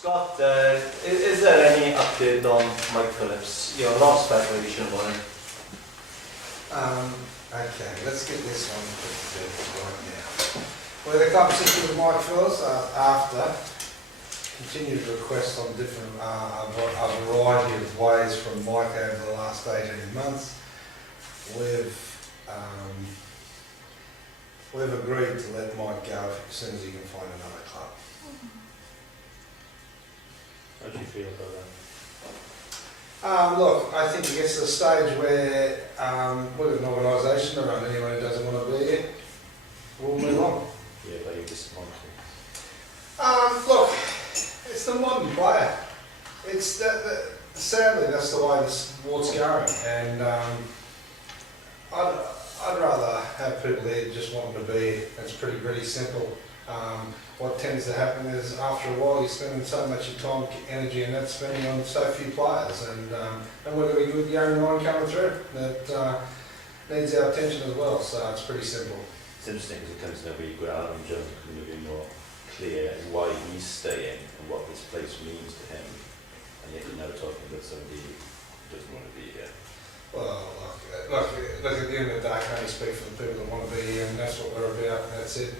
Scott, is there any update on Mike Phillips, your last speculation on him? Okay, let's get this one put to bed right now. Well, the competition with Mike Phillips after continued requests on different, a variety of ways from Mike over the last 18 months. We've agreed to let Mike go as soon as he can find another club. How do you feel about that? Look, I think it gets to the stage where we're an organisation around anyone who doesn't want to be here. We'll move on. Yeah, but you're disappointed. Look, it's the modern player. It's sadly that's the way the sport's going, and I'd rather have people there just wanting to be here. It's pretty simple. What tends to happen is after a while you're spending so much of time, energy and that spending on so few players, and we've got a good young line coming through that needs our attention as well, so it's pretty simple. It's interesting because it comes to maybe Alan Jones can be more clear in why he's staying and what this place means to him, and yet you're now talking about somebody who doesn't want to be here. Well, look, at the end of the day I can only speak for the people that want to be here, and that's what we're about, and that's it.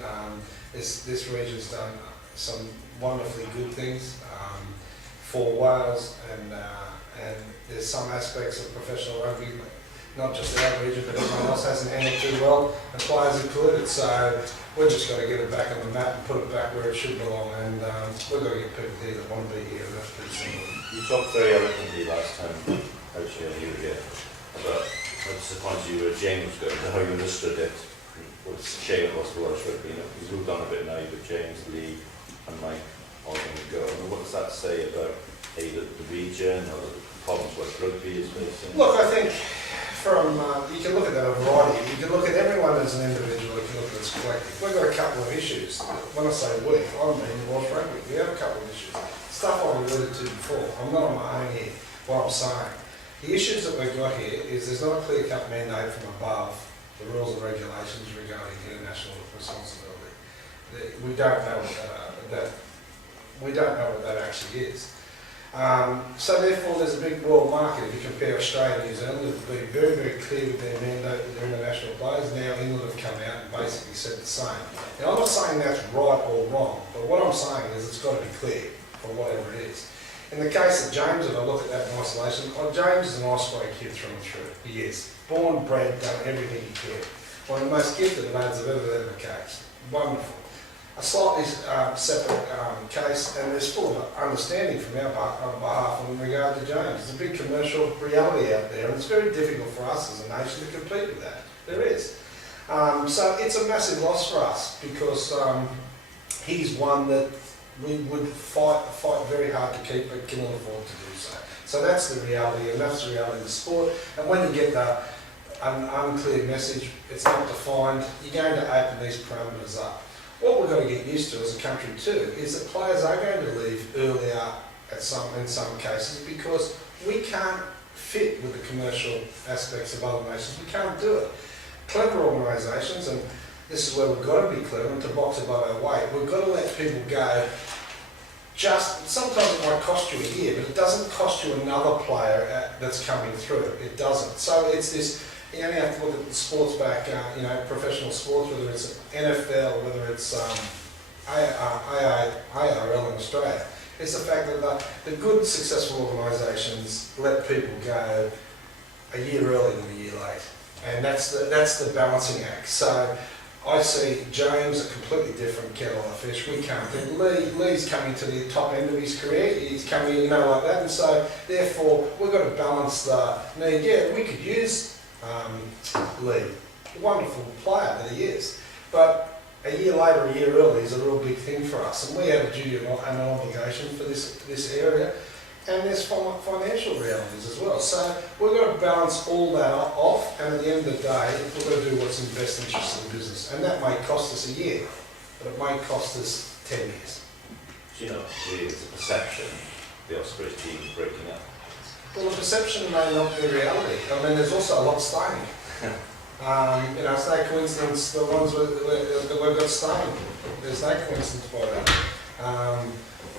This region's done some wonderfully good things for Wales, and there's some aspects of professional rugby, not just our region, but everyone else hasn't handled too well, and players included. So we've just got to get it back on the map and put it back where it should belong, and we've got to get people here that want to be here, and that's pretty simple. You talked very eloquently last time, actually, when you were here, about how disappointed you were James going, how you understood it. What's a shame it was for Welsh rugby. He's moved on a bit now, you've got James, Lee and Mike all going to go. And what does that say about either the region or the problems with rugby is facing? Look, I think from you can look at that a variety. You can look at everyone as an individual, you can look at it as a collective. We've got a couple of issues. When I say we, I mean Welsh rugby. We have a couple of issues. Stuff I've alluded to before. I'm not on my own here. What I'm saying, the issues that we've got here is there's not a clear-cut mandate from above, the rules and regulations regarding international responsibility. We don't know what that actually is. So therefore there's a big world market. If you compare Australia and New Zealand, they've been very clear with their mandate with their international players. Now England have come out and basically said the same. Now I'm not saying that's right or wrong, but what I'm saying is it's got to be clear for whatever it is. In the case of James, if I look at that in isolation, James is an Osprey kid through and through. He is. Born, bred, done everything he could. One of the most gifted lads I've ever had in the case. Wonderful. A slightly separate case, and there's full of understanding from our behalf in regard to James. There's a big commercial reality out there, and it's very difficult for us as a nation to compete with that. There is. So it's a massive loss for us, because he's one that we would fight very hard to keep, but cannot afford to do so. So that's the reality, and that's the reality of the sport. And when you get an unclear message, it's not defined, you're going to open these parameters up. What we've got to get used to as a country too is that players are going to leave earlier in some cases, because we can't fit with the commercial aspects of other nations. We can't do it. Clever organisations, and this is where we've got to be clever, and to box above our weight, we've got to let people go. Sometimes it might cost you a year, but it doesn't cost you another player that's coming through. It doesn't. So it's this, you only have to look at the sports back, professional sports, whether it's NFL, whether it's ARL in Australia. It's the fact that the good, successful organisations let people go a year early than a year late. And that's the balancing act. So I see James a completely different kettle of fish. We can't think. Lee's coming to the top end of his career. He's coming, like that. And so, therefore, we've got to balance the need. Yeah, we could use Lee, a wonderful player that he is. But a year later, a year early is a real big thing for us. And we have a duty and an obligation for this area. And there's financial realities as well. So we've got to balance all that off, and at the end of the day, we've got to do what's in the best interest of the business. And that may cost us a year, but it may cost us 10 years. Do you know, it's a perception the Ospreys team is breaking up? Well, the perception may not be reality. I mean, there's also a lot staying. It's no coincidence the ones that we've got staying. There's no coincidence by that.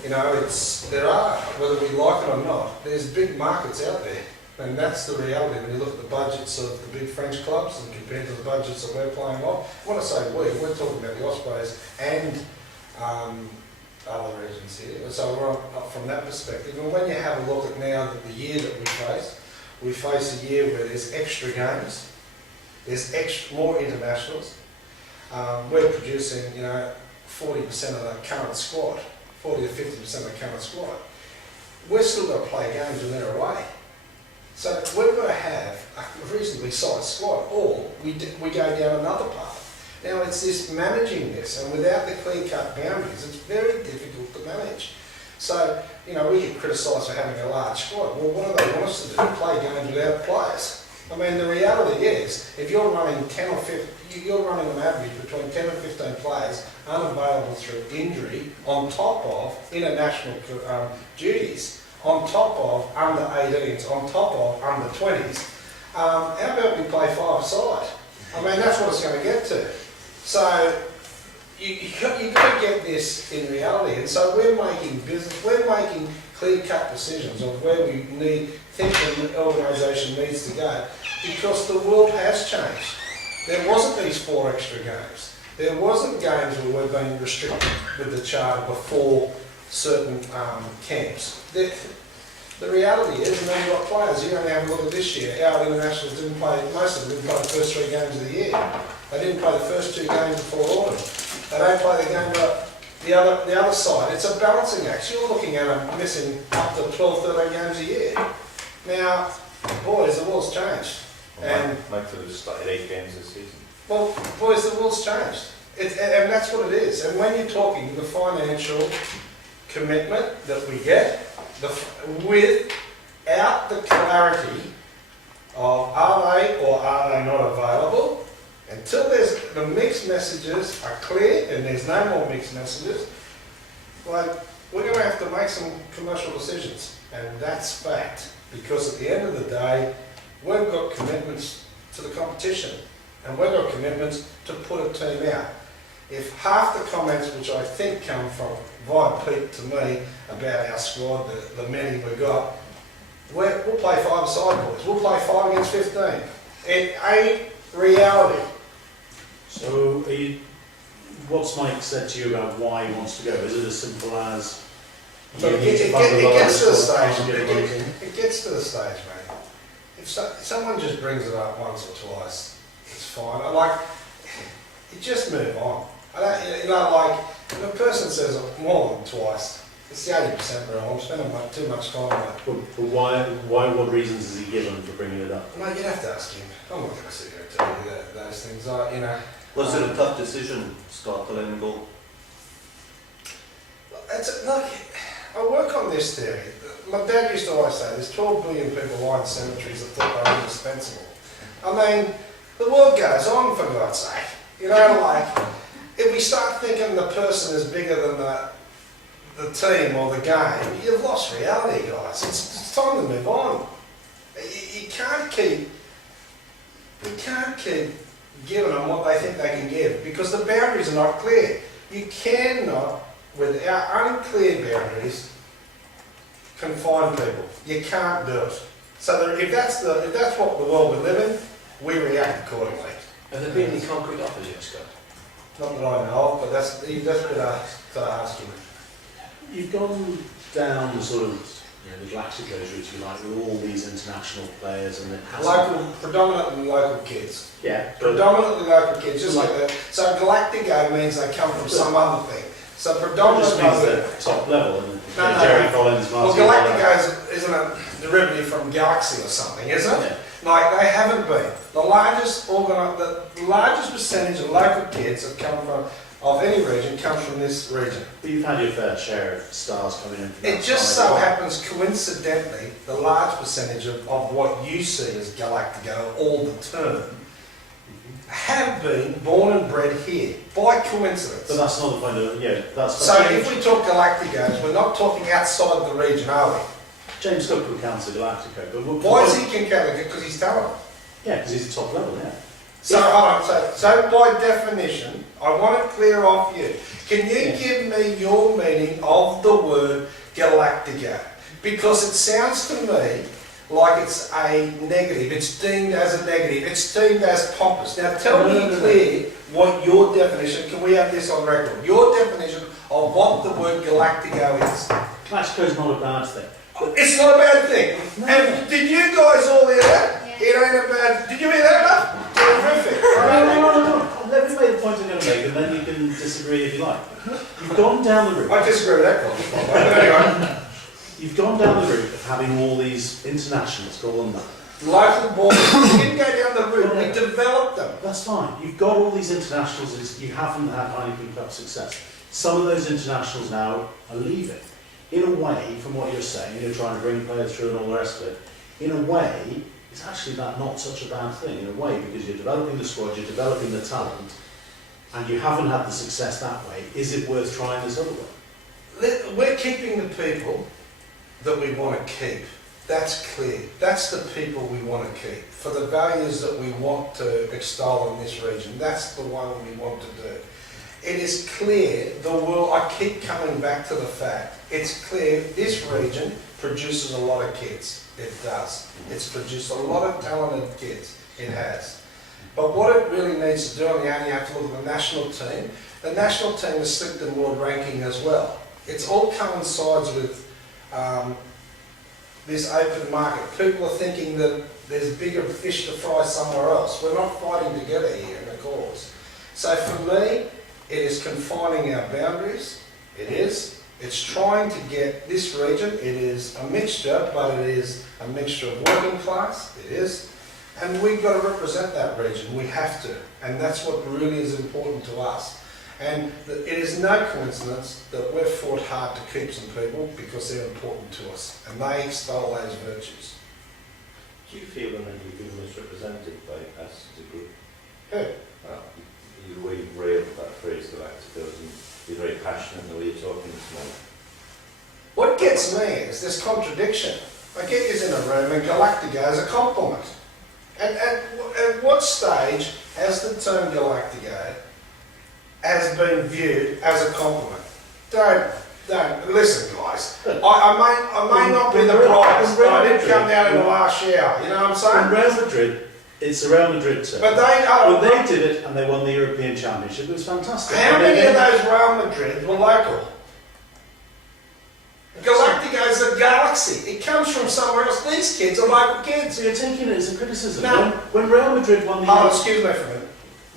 You know, there are, whether we like it or not, there's big markets out there. And that's the reality when you look at the budgets of the big French clubs and compared to the budgets that we're playing off. When I say we're talking about the Ospreys and other regions here. So we're up from that perspective. And when you have a look at now the year that we face a year where there's extra games, there's more internationals. We're producing, 40% of the current squad, 40 to 50% of the current squad. We're still going to play games when they're away. So we're going to have a reasonably sized squad, or we go down another path. Now it's this managing this, and without the clear-cut boundaries, it's very difficult to manage. So, we get criticised for having a large squad. Well, what do they want us to do? Play games without players? I mean, the reality is, if you're running 10 or 15, you're running on average between 10 and 15 players unavailable through injury, on top of international duties, on top of under 18s, on top of under 20s. How about we play five-a-side? I mean, that's what it's going to get to. So you've got to get this in reality. And so we're making clear-cut decisions of where we think the organisation needs to go, because the world has changed. There wasn't these 4 extra games. There wasn't games where we're being restricted with the charter before certain camps. The reality is, and then you've got players, you only have a look at this year, our internationals didn't play, most of them didn't play the first 3 games of the year. They didn't play the first 2 games before autumn. They don't play the game the other side. It's a balancing act. You're looking at them missing up to 12, 13 games a year. Now, boys, the world's changed. And Mike Phillips started 8 games this season. Well, boys, the world's changed. And that's what it is. And when you're talking the financial commitment that we get, without the clarity of are they or are they not available, until the mixed messages are clear and there's no more mixed messages, we're going to have to make some commercial decisions. And that's fact. Because at the end of the day, we've got commitments to the competition. And we've got commitments to put a team out. If half the comments, which I think come from via Pete to me about our squad, the many we've got, we'll play 5-a-side, boys. We'll play 5 against 15. It ain't reality. So, what's Mike said to you about why he wants to go? Is it as simple as It gets to the stage. It gets to the stage, mate. If someone just brings it up once or twice, it's fine. You just move on. If a person says it more than twice, it's the 80% rule. I'm spending too much time on it. But why? What reasons has he given for bringing it up? Mate, you'd have to ask him. I'm not going to sit here and tell you those things. Was it a tough decision, start to let him go? I work on this theory. My dad used to always say, there's 12 billion people lying in cemeteries that thought they were indispensable. I mean, the world goes on, for God's sake. If we start thinking the person is bigger than the team or the game, you've lost reality, guys. It's time to move on. You can't keep giving them what they think they can give, because the boundaries are not clear. You cannot, without unclear boundaries, confine people. You can't do it. So if that's what the world we live in, we react accordingly. Have there been any concrete offers yet, Scott? Not that I know of, but that's been asking. You've gone down the sort of the galacticos route, if you like, with all these international players, and it has Predominantly local kids. Yeah. Predominantly local kids, just like that. So galactico means they come from some other thing. So predominantly just means the top level, and Jerry Collins, Well, galacticos isn't a derivative from galaxy or something, is it? Yeah. They haven't been. The largest percentage of local kids that come from of any region comes from this region. But you've had your fair share of stars coming in from It just so happens, coincidentally, the large percentage of what you see as galactico all the term have been born and bred here by coincidence. But that's not the point of that's so if we talk galacticos, we're not talking outside the region, are we? James Cook could count as a galactico, but why is he can count it? Because he's talented. Yeah, because he's the top level. Yeah. So, hold on, so by definition, I want to clear off you. Can you give me your meaning of the word galactico? Because it sounds to me like it's a negative. It's deemed as a negative. It's deemed as pompous. Now tell me clear what your definition, can we have this on record? Your definition of what the word galactico is. Galactico is not a bad thing. It's not a bad thing. And did you guys all hear that? It ain't a bad... Did you hear that enough? Terrific. No. Let me make the point I'm going to make, and then you can disagree if you like. You've gone down the route. I disagree with that comment, but anyway. You've gone down the route of having all these internationals, call them that. Local borders. We didn't go down the route, we developed them. That's fine. You've got all these internationals, you haven't had Heineken Cup success. Some of those internationals now are leaving. In a way, from what you're saying, you're trying to bring players through and all the rest of it, in a way, it's actually not such a bad thing, in a way, because you're developing the squad, you're developing the talent, and you haven't had the success that way. Is it worth trying this other way? We're keeping the people that we want to keep. That's clear. That's the people we want to keep. For the values that we want to extol in this region, that's the one we want to do. It is clear, the world, I keep coming back to the fact, it's clear this region produces a lot of kids. It does. It's produced a lot of talented kids. It has. But what it really needs to do, and you only have to look at the national team is slipped in world ranking as well. It's all coincides with this open market. People are thinking that there's bigger fish to fry somewhere else. We're not fighting together here in a cause. So for me, it is confining our boundaries. It is. It's trying to get this region. It is a mixture, but it is a mixture of working class. It is. And we've got to represent that region. We have to. And that's what really is important to us. And it is no coincidence that we've fought hard to keep some people because they're important to us. And they extol those virtues. Do you feel that you've been misrepresented by us as a group? Who? Well, you really railed that phrase, galacticos, and you're very passionate in the way you're talking this morning. What gets me is this contradiction. I get you in a room and galactico is a compliment. And at what stage has the term galactico has been viewed as a compliment? Don't listen, guys. I may not be the brightest, but I did come down in the last shower. You know what I'm saying? In Real Madrid, it's a Real Madrid term. But they did it and they won the European Championship. It was fantastic. How many of those Real Madrid were local? Galactico is a galaxy. It comes from somewhere else. These kids are local kids. So you're taking it as a criticism. No. When Real Madrid won the... Oh, excuse me for a minute.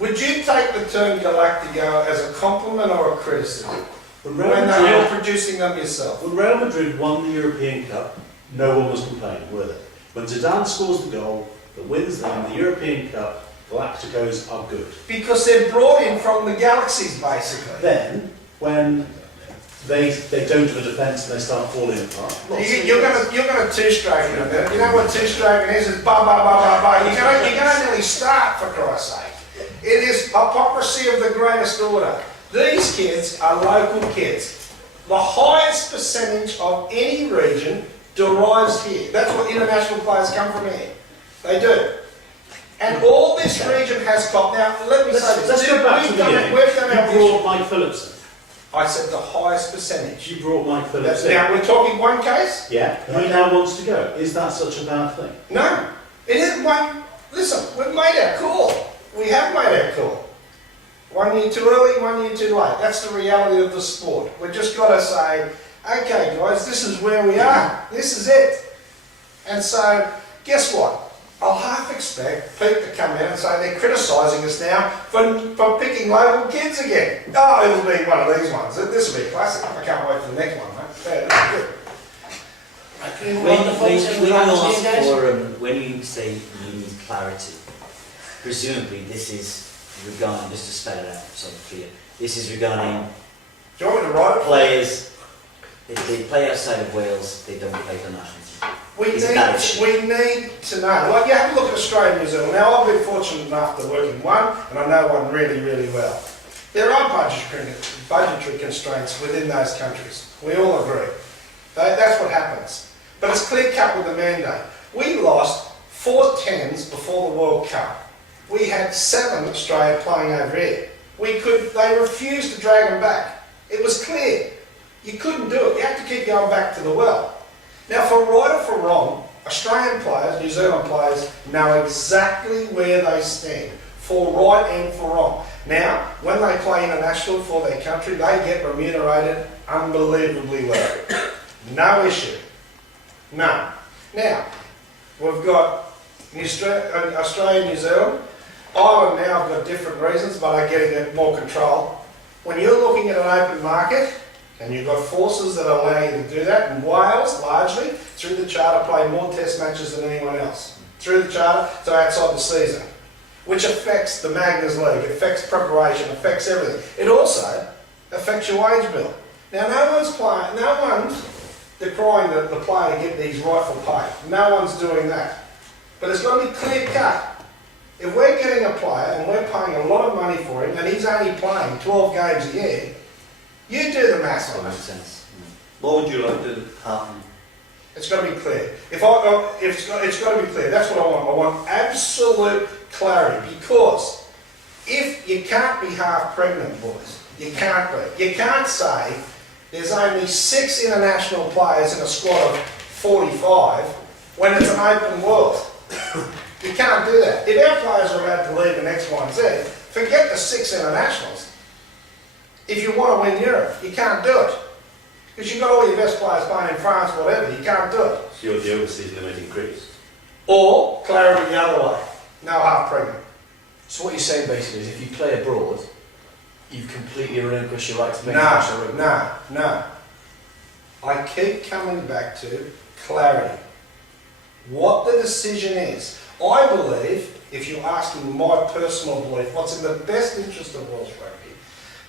Would you take the term galactico as a compliment or a criticism? When you're producing them yourself. When Real Madrid won the European Cup, no one was complaining, were they? When Zidane scores the goal that wins them the European Cup, Galacticos are good. Because they're brought in from the galaxies, basically. Then, when they don't do a defence and they start falling apart. You're going to two-stroke in a minute. You know what two-stroking is? It's ba ba ba ba ba. You're going to nearly start, for Christ's sake. It is hypocrisy of the greatest order. These kids are local kids. The highest percentage of any region derives here. That's what international players come from here. They do. And all this region has got... Now, let me say this. Let's go back to the beginning. You brought Mike Phillipson. I said the highest percentage. You brought Mike Phillipson. Now, we're talking one case? Yeah. He now wants to go. Is that such a bad thing? No. It isn't one... Listen, we've made our call. We have made our call. 1 year too early, 1 year too late. That's the reality of the sport. We've just got to say, okay guys, this is where we are. This is it. And so, guess what? I'll half expect Pete to come in and say they're criticising us now for picking local kids again. Oh, it'll be one of these ones. This will be a classic. I can't wait for the next one, mate. Yeah, good. When you say you need clarity, presumably this is regarding, just to spell it out so I'm clear, this is regarding Do you want me to write it? players, if they play outside of Wales, they don't play for national team. We need to know. Like, you have to look at Australia and New Zealand. Now, I've been fortunate enough to work in one, and I know one really, really well. There are budgetary constraints within those countries. We all agree. That's what happens. But it's clear cut with the mandate. We lost 4 tens before the World Cup. We had 7 Australia playing over here. They refused to drag them back. It was clear. You couldn't do it. You had to keep going back to the well. Now, for right or for wrong, Australian players, New Zealand players, know exactly where they stand, for right and for wrong. Now, when they play international for their country, they get remunerated unbelievably well. No issue. None. Now, we've got Australia, New Zealand. Ireland now have got different reasons, but are getting more control. When you're looking at an open market, and you've got forces that allow you to do that, and Wales, largely, through the charter, play more test matches than anyone else. Through the charter, so outside the season. Which affects the Magners League, it affects preparation, affects everything. It also affects your wage bill. Now, no one's decrying the player to get these rightful pay. No one's doing that. But it's got to be clear cut. If we're getting a player and we're paying a lot of money for him and he's only playing 12 games a year, you do the maths on That makes it. sense. What would you like to happen? It's got to be clear. It's got to be clear. That's what I want. I want absolute clarity, because if you can't be half pregnant, boys, you can't be. You can't say there's only 6 international players in a squad of 45 when it's an open world. You can't do that. If our players are allowed to leave in X, Y, and Z, forget the 6 internationals. If you want to win Europe, you can't do it. Because you've got all your best players playing in France, whatever, you can't do it. So you're the overseas limit increased. Or clarity the other way. No half pregnant. So what you're saying basically is if you play abroad, you completely relinquish your right to make international rugby. No. I keep coming back to clarity. What the decision is. I believe, if you ask me my personal belief, what's in the best interest of Welsh rugby,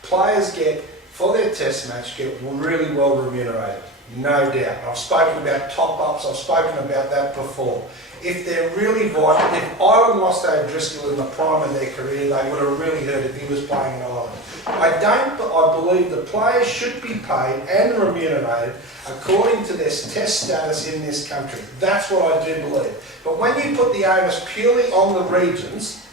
players get, for their test match, get really well remunerated. No doubt. I've spoken about top-ups, I've spoken about that before. If they're really vital, if Ireland lost Dave Driscoll in the prime of their career, they would have really hurt if he was playing in Ireland. I believe the players should be paid and remunerated according to their test status in this country. That's what I do believe. But when you put the onus purely on the regions,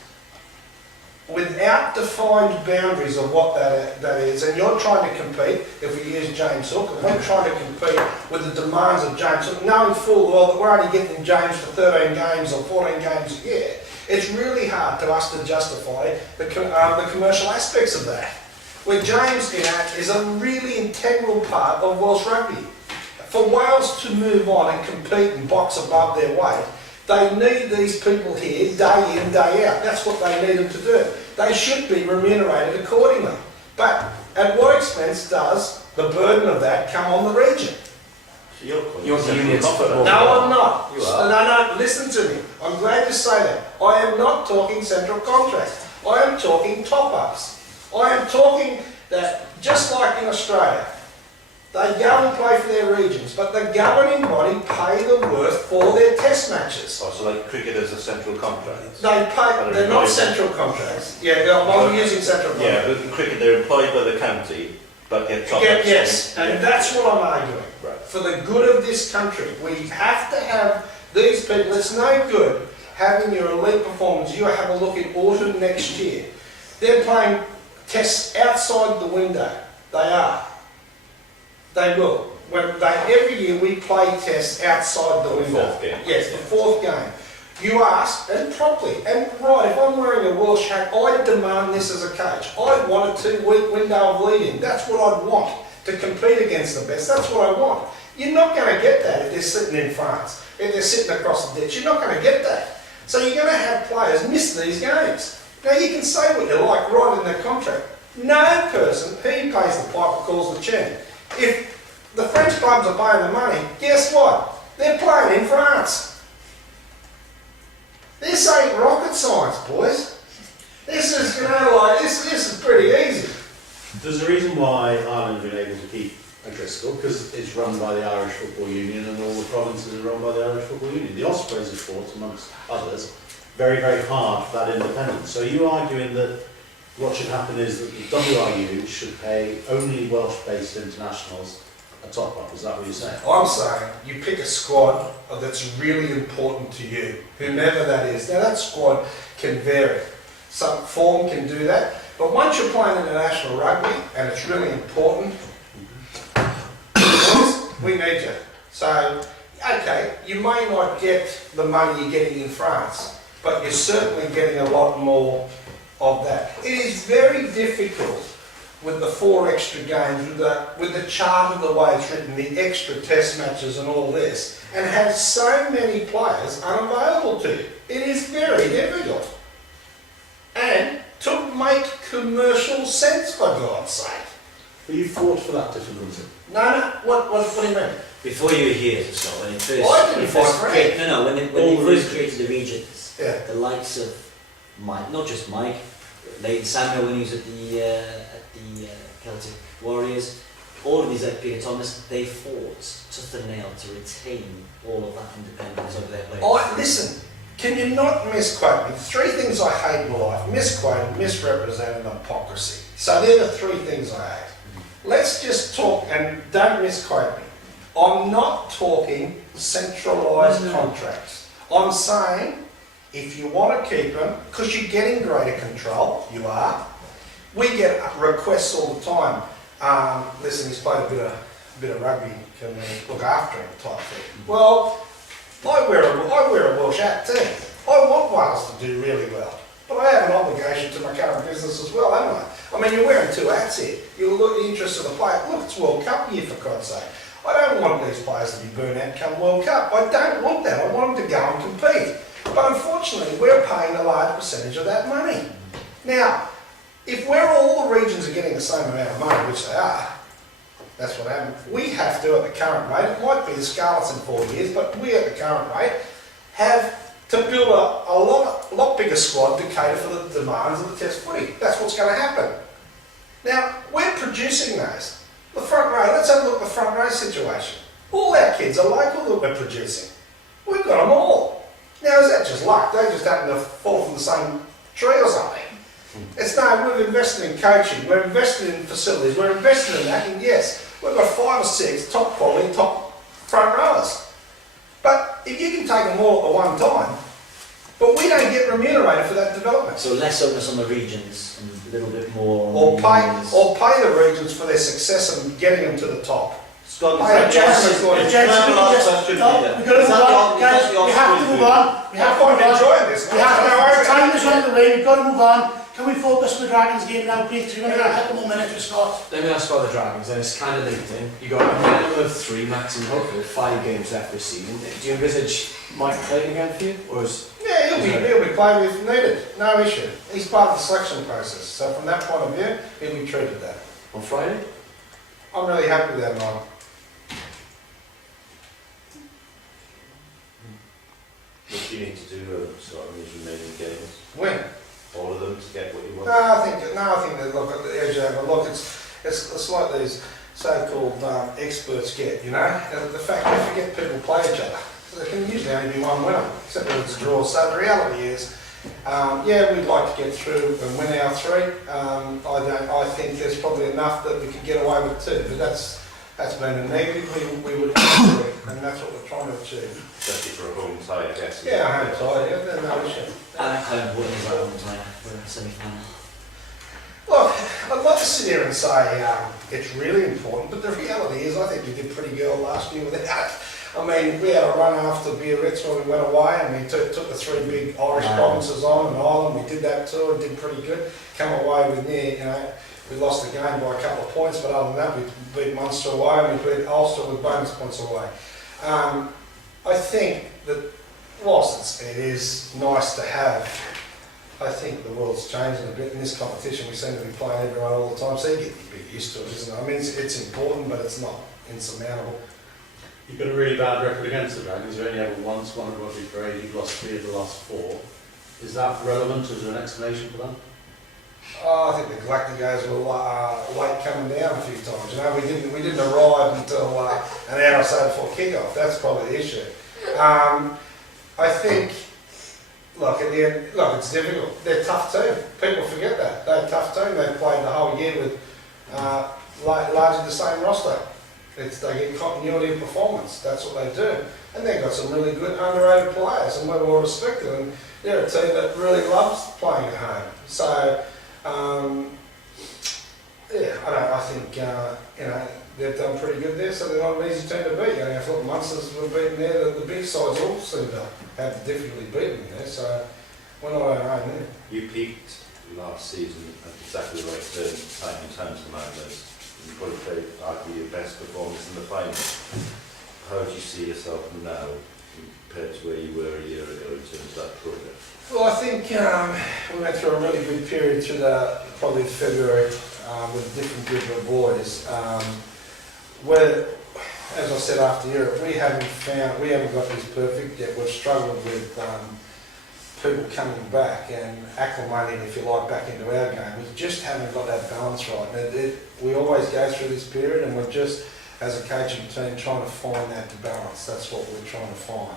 without defined boundaries of what that is, and you're trying to compete, if we use James Hook, and we're trying to compete with the demands of James Hook, knowing full well that we're only getting James for 13 games or 14 games a year, it's really hard to us to justify the commercial aspects of that. Where James in that is a really integral part of Welsh rugby. For Wales to move on and compete and box above their weight, they need these people here day in, day out. That's what they need them to do. They should be remunerated accordingly. But at what expense does the burden of that come on the region? So you're calling You're central unions confidence. football. No, I'm not. You are. No, listen to me. I'm glad you say that. I am not talking central contracts. I am talking top-ups. I am talking that, just like in Australia, they go and play for their regions, but the governing body pay the worth for their test matches. Oh, so like cricket is a central contract. They pay, they're not central contracts. Yeah, I'm using central Yeah, contracts. but in cricket they're employed by the county, but get top Yeah, ups. yes, and that's what I'm arguing. Right. For the good of this country, we have to have these people. It's no good having your elite performance. You have a look at autumn next year. They're playing tests outside the window. They are. They will. Every year we play tests outside the window. Fourth game. Yes, the 4th game. You ask, and properly, and right, if I'm wearing a Welsh hat, I demand this as a coach. I want a 2-week window of leading. That's what I'd want, to compete against the best. That's what I want. You're not going to get that if they're sitting in France, if they're sitting across the ditch. You're not going to get that. So you're going to have players miss these games. Now you can say what you like right in their contract. No person, he pays the piper, calls the tune. If the French clubs are paying the money, guess what? They're playing in France. This ain't rocket science, boys. This is, this is pretty easy. There's a reason why Ireland have been able to keep Driscoll, because it's run by the Irish Football Union and all the provinces are run by the Irish Football Union. The Ospreys have fought, amongst others, very, very hard for that independence. So you're arguing that what should happen is that the WRU should pay only Welsh-based internationals a top up. Is that what you're saying? I'm saying you pick a squad that's really important to you, whomever that is. Now that squad can vary. Some form can do that, but once you're playing international rugby and it's really important, we need you. So, okay, you may not get the money you're getting in France, but you're certainly getting a lot more of that. It is very difficult with the 4 extra games, with the chart of the way it's written, the extra test matches and all this, and have so many players unavailable to you. It is very difficult. And to make commercial sense, for God's sake. But you fought for that difficulty. No, what do you mean? Before you were here, Scott, when it first, I didn't fight for it. when they first created the regions, Yeah. the likes of Mike, not just Mike, Lady Samuel when he was at the Celtic Warriors, all of these like Peter Thomas, they fought tooth and nail to retain all of that independence over their players. Listen, can you not misquote me? 3 things I hate in life: misquoted, misrepresented, and hypocrisy. So they're the 3 things I hate. Let's just talk, and don't misquote me. I'm not talking centralised contracts. I'm saying if you want to keep them, because you're getting greater control, you are. We get requests all the time. Listen, he's played a bit of rugby. Can we look after him? Type thing. Well, I wear a Welsh hat too. I want Wales to do really well, but I have an obligation to my current business as well, haven't I? I mean, you're wearing 2 hats here. You look at the interest of the player. Look, it's World Cup year, for God's sake. I don't want these players to be burnt out come World Cup. I don't want that. I want them to go and compete. But unfortunately, we're paying a large percentage of that money. Now, if all the regions are getting the same amount of money, which they are, that's what happens. We have to, at the current rate, it might be the Scarlets in 4 years, but we at the current rate have to build a lot bigger squad to cater for the demands of the test footy. That's what's going to happen. Now, we're producing those. The front row, let's have a look at the front row situation. All our kids are local that we're producing. We've got them all. Now, is that just luck? They just happen to fall from the same tree or something. It's no, we've invested in coaching, we're invested in facilities, we're invested in that, and yes, we've got 5 or 6 top quality, top front rowers. But if you can take them all at the one time, but we don't get remunerated for that development. So less onus on the regions and a little bit more Or on pay the regions for their success and getting them to the top. Scott, Hey, is that Jason, the last Jason, question? we just- Question, No, yeah. we've got to Is move that on, the- guys. is that the We have to last move question? on. We have to I'm move on. enjoying this. We have to, time is running away. We've got to move on. Can we focus on the Dragons game now, please? We're going to have a couple more minutes with Scott. Let me ask about the Dragons, and it's kind of linked in. You got a minimum of 3, maximum hopefully 5 games left this season. Do you envisage Mike playing again for you, or is? Yeah, he'll be played if needed. No issue. He's part of the selection process. So from that point of view, he'll be treated that. On Friday? I'm really happy with that, Mike. What do you need to do sort of these remaining games? Win. All of them to get what you want? No, I think that look at the edge over. Look, it's like these so-called experts get. You know, the fact that you forget people play each other. So there can usually only be one winner, except when it's a draw. So the reality is, yeah, we'd like to get through and win our 3. I think there's probably enough that we could get away with 2, but that's been a negative. We would have to, and that's what we're trying to achieve. Especially for a home tie, I guess. Yeah, I hope so. Yeah, there's no issue. how important is that one time for a semi-final? Look, I'd love to sit here and say it's really important, but the reality is I think we did pretty good last year without it. I mean, we had a run after Biarritz when we went away, and we took the 3 big Irish provinces on, and Ireland, we did that too, and did pretty good. Come away with we lost the game by a couple of points, but other than that, we beat Munster away, and we beat Ulster with bonus points away. I think that whilst it is nice to have, I think the world's changing a bit in this competition. We seem to be playing everyone all the time, so you get used to it, isn't it? I mean, it's important, but it's not insurmountable. You've got a really bad record against the Dragons. You've only ever once won a rugby parade. You've lost 3 of the last 4. Is that relevant? Is there an explanation for that? I think the galacticos were late coming down a few times. You know, we didn't arrive until an hour or so before kick-off. That's probably the issue. I think, look, at the end, look, it's difficult. They're a tough team. People forget that. They're a tough team. They've played the whole year with largely the same roster. They get continuity of performance. That's what they do. And they've got some really good underrated players, and we're well respected. And they're a team that really loves playing at home. So, I think they've done pretty good there. So they're not an easy team to beat. I thought Munsters were beaten there. The big sides all seem to have difficulty beating them there. So we're not at home there. You peaked last season at exactly the right time in terms of Magners. You probably played arguably your best performance in the final. How do you see yourself now compared to where you were a year ago in terms of that progress? Well, I think we went through a really good period through probably February with a different group of boys. Where, as I said after Europe, we haven't got this perfect yet. We've struggled with people coming back and acclimating, if you like, back into our game. We just haven't got that balance right. We always go through this period, and we're just, as a coaching team, trying to find that balance. That's what we're trying to find.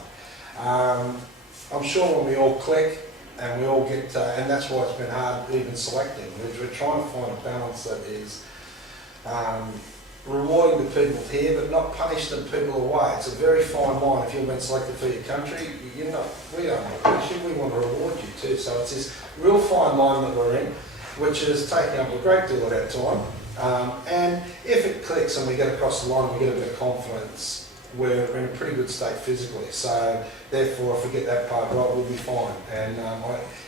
I'm sure when we all click and we all get, and that's why it's been hard even selecting. We're trying to find a balance that is rewarding the people here, but not punish the people away. It's a very fine line. If you've been selected for your country, we don't want to punish you, we want to reward you too. So it's this real fine line that we're in, which is taking up a great deal of our time. And if it clicks and we get across the line, we get a bit of confidence, we're in a pretty good state physically. So therefore, if we get that part right, we'll be fine. And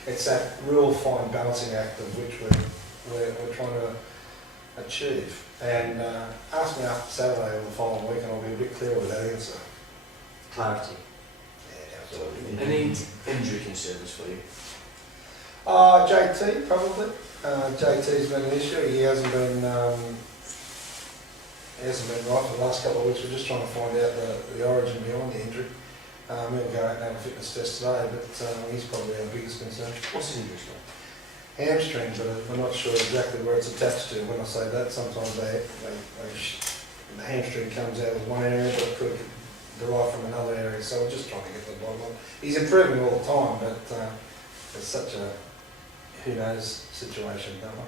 it's that real fine balancing act of which we're trying to achieve. And ask me after Saturday or the following week and I'll be a bit clearer with that answer. Clarity. Yeah, absolutely. Any injury concerns for you? JT, probably. JT's been an issue. He hasn't been right for the last couple of weeks. We're just trying to find out the origin behind the injury. We'll go out and have a fitness test today, but he's probably our biggest concern. What's his injury like? Hamstring, but we're not sure exactly where it's attached to. When I say that, sometimes the hamstring comes out of one area, but it could derive from another area. So we're just trying to get to the bottom of it. He's improving all the time, but it's such a who knows situation, don't we?